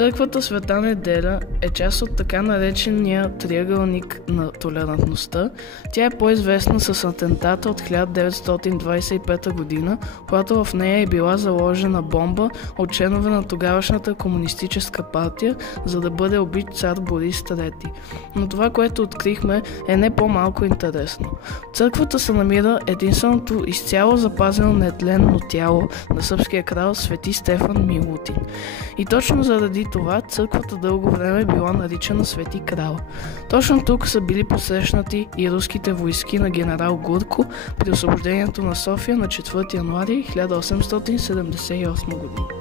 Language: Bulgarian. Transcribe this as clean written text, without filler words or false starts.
Църквата Света Неделя е част от така наречения триъгълник на толерантността. Тя е по-известна с атентата от 1925 година, когато в нея е била заложена бомба от членове на тогавашната комунистическа партия, за да бъде убит цар Борис III. Но това, което открихме, е не по-малко интересно. В църквата се намира единственото изцяло запазено нетленно тяло на сръбския крал Свети Стефан Милутин. И точно заради това църквата дълго време била наричана Свети крал. Точно тук са били посрещнати и руските войски на генерал Гурко при освобождението на София на 4 януари 1878 година.